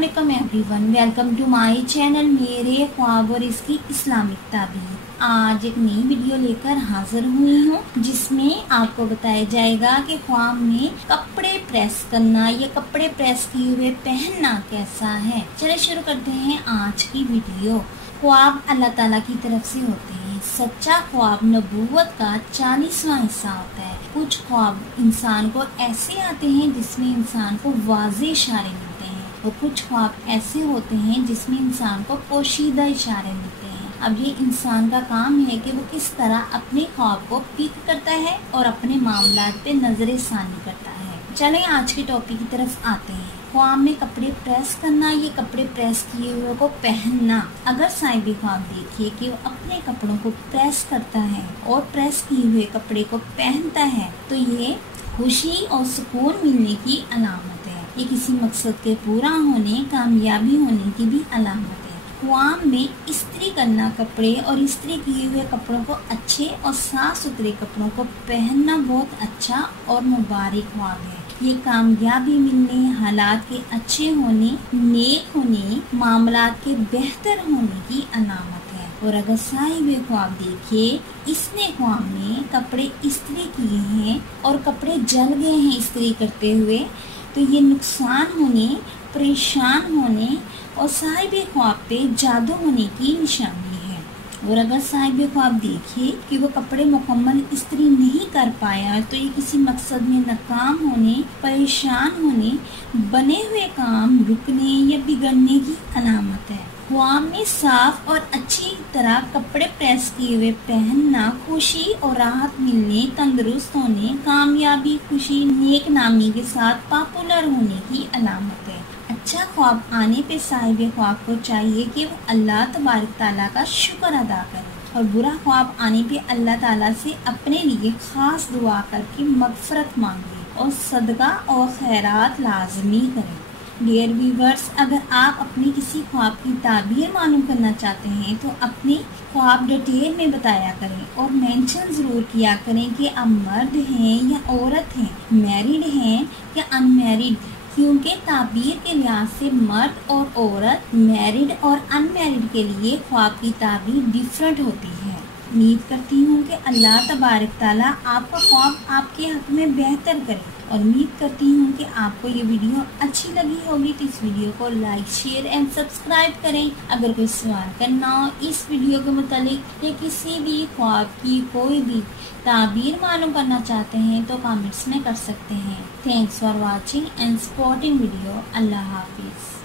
अस्सलामुअलैकुम everyone, welcome to my channel मेरे ख्वाब और इसकी इस्लामिक ताबीर। आज एक नई वीडियो लेकर हाजिर हुई हूँ जिसमें आपको बताया जाएगा कि ख्वाब में कपड़े प्रेस करना या कपड़े प्रेस किए हुए पहनना कैसा है। चलिए शुरू करते हैं आज की वीडियो। ख्वाब अल्लाह ताला की तरफ से होते हैं। सच्चा ख्वाब नबूवत का 40वां हिस्सा होता है। कुछ ख्वाब इंसान को ऐसे आते हैं जिसमें इंसान को वाज़ेह इशारे मिलते हैं और कुछ ख्वाब ऐसे होते हैं जिसमें इंसान को पोशीदा इशारे मिलते हैं। अब ये इंसान का काम है कि वो किस तरह अपने ख्वाब को पिक करता है और अपने मामलात पे नजर सानी करता है। चलें आज के टॉपिक की तरफ आते हैं। ख्वाब में कपड़े प्रेस करना, ये कपड़े प्रेस किए हुए को पहनना। अगर साहिब ख्वाब देखिए कि वो अपने कपड़ों को प्रेस करता है और प्रेस किए हुए कपड़े को पहनता है तो ये खुशी और सुकून मिलने की अलामत है। ये किसी मकसद के पूरा होने, कामयाबी होने की भी अलामत है। ख्वाब में इस्त्री करना कपड़े और इस्त्री किए हुए कपड़ों को अच्छे और साफ सुथरे कपड़ों को पहनना बहुत अच्छा और मुबारक ख्वाब है। ये कामयाबी मिलने, हालात के अच्छे होने, नेक होने, मामलात के बेहतर होने की अलामत है। और अगर साहिब ख्वाब देखिए इसने ख्वाब में कपड़े इस्त्री किए हैं और कपड़े जल गए हैं इस्त्री करते हुए तो ये नुकसान होने, परेशान होने और साहिब ख्वाब पे जादू होने की निशानी है। और अगर साहिब ख्वाब देखिए कि वो कपड़े मुकम्मल इस्त्री नहीं कर पाया तो ये किसी मकसद में नाकाम होने, परेशान होने, बने हुए काम रुकने या बिगड़ने की अलामत है। ख्वाब में साफ और अच्छी तरह कपड़े प्रेस किए हुए पहनना खुशी और राहत मिलने, तंदुरुस्त होने, कामयाबी, खुशी, नेक नामी के साथ पॉपुलर होने की अलामत है। अच्छा ख्वाब आने पे साहिब ख्वाब को चाहिए कि वो अल्लाह तबारक ताला का शुक्र अदा करे और बुरा ख्वाब आने पे अल्लाह ताला से अपने लिए खास दुआ करके मगफरत मांगे और सदका और खैरात लाजमी करें। डियर व्यूवर्स, अगर आप अपनी किसी ख्वाब की ताबीर मालूम करना चाहते हैं तो अपने ख्वाब डिटेल में बताया करें और मेंशन ज़रूर किया करें कि आप मर्द हैं या औरत हैं, मैरिड हैं या अनमैरिड, क्योंकि ताबीर के लिहाज से मर्द और औरत, मैरिड और अनमैरिड के लिए ख्वाब की ताबीर डिफरेंट होती है। उम्मीद करती हूँ कि अल्लाह तबारक ताला आपका ख्वाब आपके हक में बेहतर करे और उम्मीद करती हूँ कि आपको ये वीडियो अच्छी लगी होगी तो इस वीडियो को लाइक, शेयर एंड सब्सक्राइब करें। अगर कोई सवाल करना हो इस वीडियो के मुतालिक या किसी भी ख्वाब की कोई भी ताबीर मालूम करना चाहते हैं तो कमेंट्स में कर सकते हैं। Thanks for watching and supporting video. Allah हाफिज़।